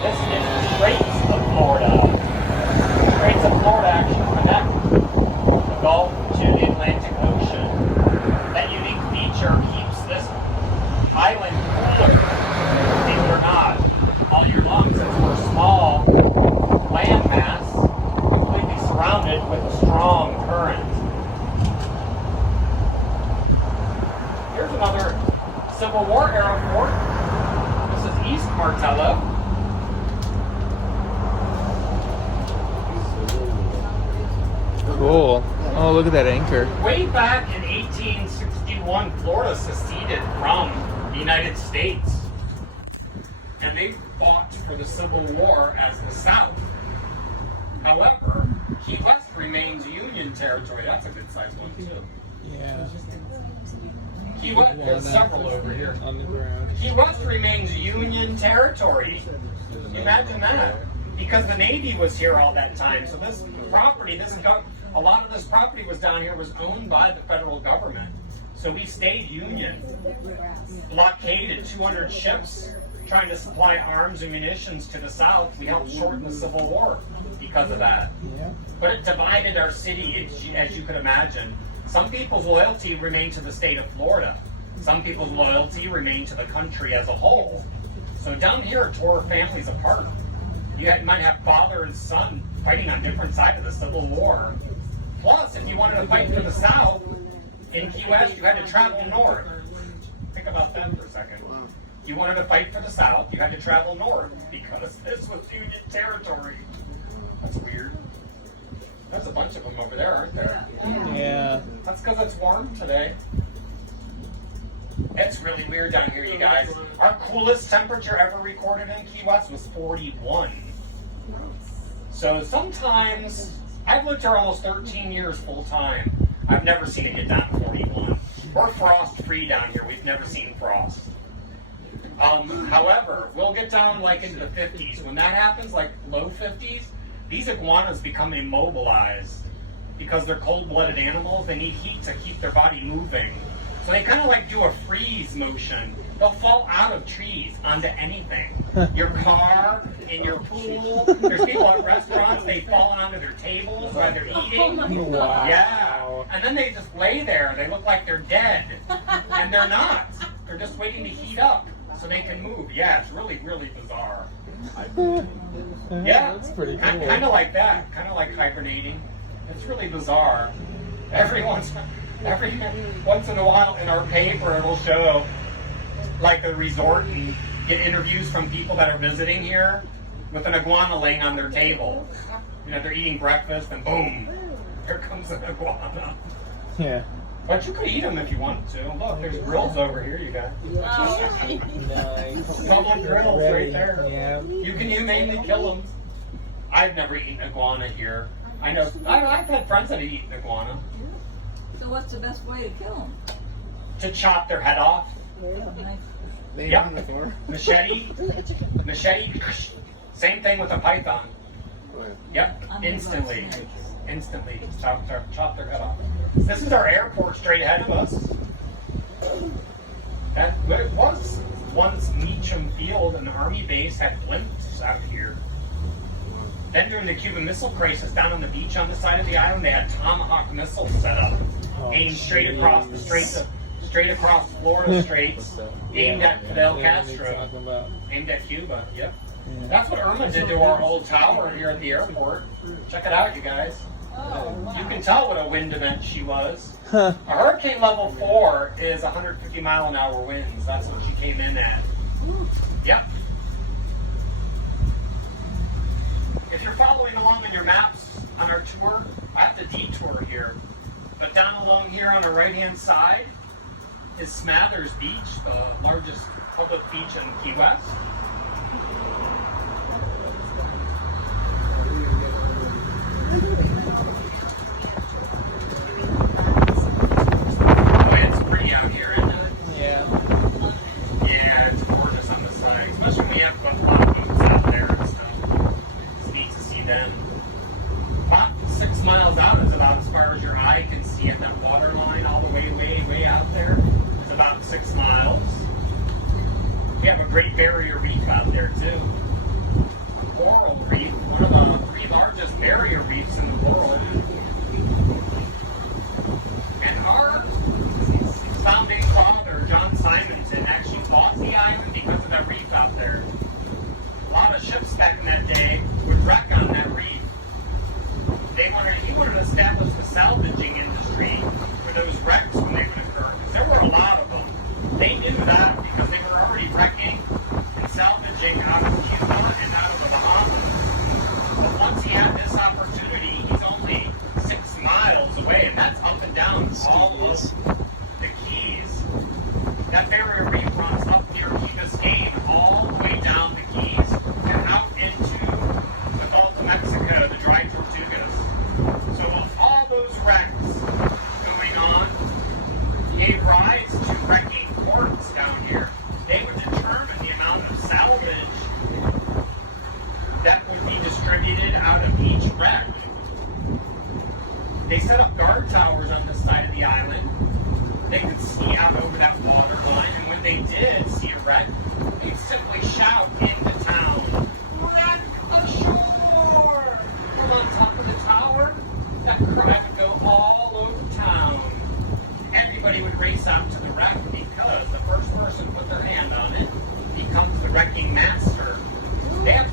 This is the Straits of Florida. The Straits of Florida actually connect the Gulf to the Atlantic Ocean. That unique feature keeps this island cooler, believe it or not, all year long, since we're a small landmass, completely surrounded with a strong current. Here's another Civil War era fort. This is East Martello. Cool. Oh, look at that anchor. Way back in 1861, Florida seceded from the United States. And they fought for the Civil War as the South. However, Key West remains Union territory. That's a good sized one, too. Yeah. Key West, there's several over here. On the ground. Key West remains Union territory. Imagine that. Because the Navy was here all that time. So this property, a lot of this property was down here, was owned by the federal government. So we stayed Union. Blockaded 200 ships trying to supply arms and munitions to the South. We helped shorten the Civil War because of that. Yeah. But it divided our city, as you could imagine. Some people's loyalty remained to the state of Florida. Some people's loyalty remained to the country as a whole. So down here, it tore families apart. You might have father and son fighting on different sides of the Civil War. Plus, if you wanted to fight for the South, in Key West, you had to travel north. Think about that for a second. You wanted to fight for the South, you had to travel north, because this was Union territory. That's weird. There's a bunch of them over there, aren't there? Yeah. That's because it's warm today. It's really weird down here, you guys. Our coolest temperature ever recorded in Key West was 41. So sometimes, I've lived here almost 13 years full time. I've never seen it get down to 41. We're frost free down here. We've never seen frost. However, we'll get down like into the 50s. When that happens, like low 50s, these iguanas become immobilized because they're cold-blooded animals. They need heat to keep their body moving. So they kind of like do a freeze motion. They'll fall out of trees onto anything. Your car, in your pool. There's people at restaurants, they fall onto their tables while they're eating. Wow. Yeah. And then they just lay there. They look like they're dead. And they're not. They're just waiting to heat up so they can move. Yeah, it's really, really bizarre. Yeah, That's pretty cool. Kind of like that. Kind of like hibernating. It's really bizarre. Every once in a while in our paper it'll show like a resort and get interviews from people that are visiting here with an iguana laying on their table. You know, they're eating breakfast and boom, here comes an iguana. Yeah. But you could eat them if you wanted to. Look, there's grills over here, you guys. Nice. Double grills right there. Yeah. You can humanely kill them. I've never eaten iguana here. I know, I've had friends that have eaten iguana. So what's the best way to kill them? To chop their head off. Yep. Machete. Same thing with a python. Yep. Instantly. Chop their head off. This is our airport straight ahead of us. That it was once Meacham Field, an army base, had blimps out here. Then during the Cuban Missile Crisis, down on the beach on the side of the island, they had Tomahawk missiles set up, aimed straight across the straits, straight across Florida Straits, aimed at Fidel Castro, aimed at Cuba. Yep. Yeah. That's what Irma did to our old tower here at the airport. Check it out, you guys. You can tell what a wind event she was. A hurricane level 4 is 150 mile an hour winds. That's what she came in at. Yep. If you're following along on your maps on our tour, I have to detour here. But down along here on the right-hand side is Smathers Beach, the largest public beach in Key West. Oh, it's pretty out here, isn't it? Yeah. Yeah, it's gorgeous on the side, especially when we have block boots out there and stuff. It's neat to see them. About 6 miles out is about as far as your eye can see it. That water line all the way, way out there is about 6 miles. We have a Great Barrier Reef back in that day would wreck on that reef. He would have established a salvaging industry for those wrecks when they would occur, because there were a lot of them. They knew that because they were already wrecking and salvaging out of Cuba and out of the Bahamas. But once he had this opportunity, he's only 6 miles away, and that's up and down all of the Keys. That barrier reef runs up near Key Biscayne all the way down the Keys and out into the Gulf of Mexico, the dry Tortugas. So all those wrecks going on gave rise to wrecking courts down here. They would determine the amount of salvage that would be distributed out of each wreck. They set up guard towers on the side of the island. They could see out over that water line, and when they did see a wreck, they'd simply shout into town, "Wreck ashore!" From on top of the tower, that cry would go all over town. Everybody would race out to the wreck because the first person put their hand on it becomes the wrecking master. They have